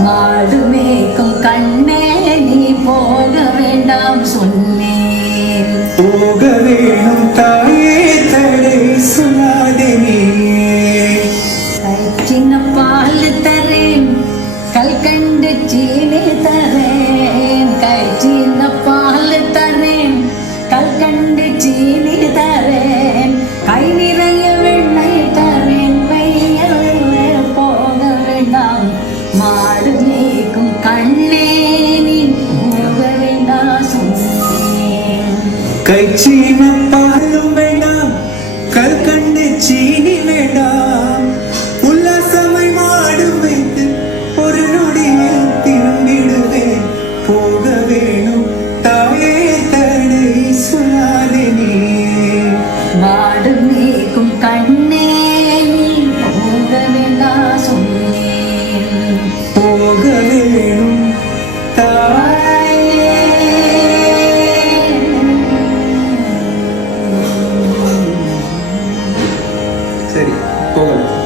மாடு மேய்க்கும் கண்ணே நீ போக வேண்டாம் சொன்னேன். போக வேணும் தாயே தடை சொல்லாதே நீயே. சின்ன பால் தரேன் கல்கண்டு சீனி தரேன். சின்ன பால் தரேன் கல்கண்டு சீனி தரேன். கை நிறைய வெண்ணெய் தரேன். வெயில் போக வேண்டாம் மாடு மேய்க்கும் கண்ணே நீ போக வேண்டாம் சொன்னேன். கைச்சீன பாலும் வேண்டாம் கல்கண்டு சீனி வேண்டாம். உல்லாசமை மாடு வைத்து ஒரு நொடியில் திரும்பிடுவேன். போக வேணும் தாயே தடை சொல்லாதே நீயே. மாடு மேய்க்கும் கண்ணே நீ போக வேண்டாம் சொன்னேன். போக வேணும் தாயே. சரி போகலாம்.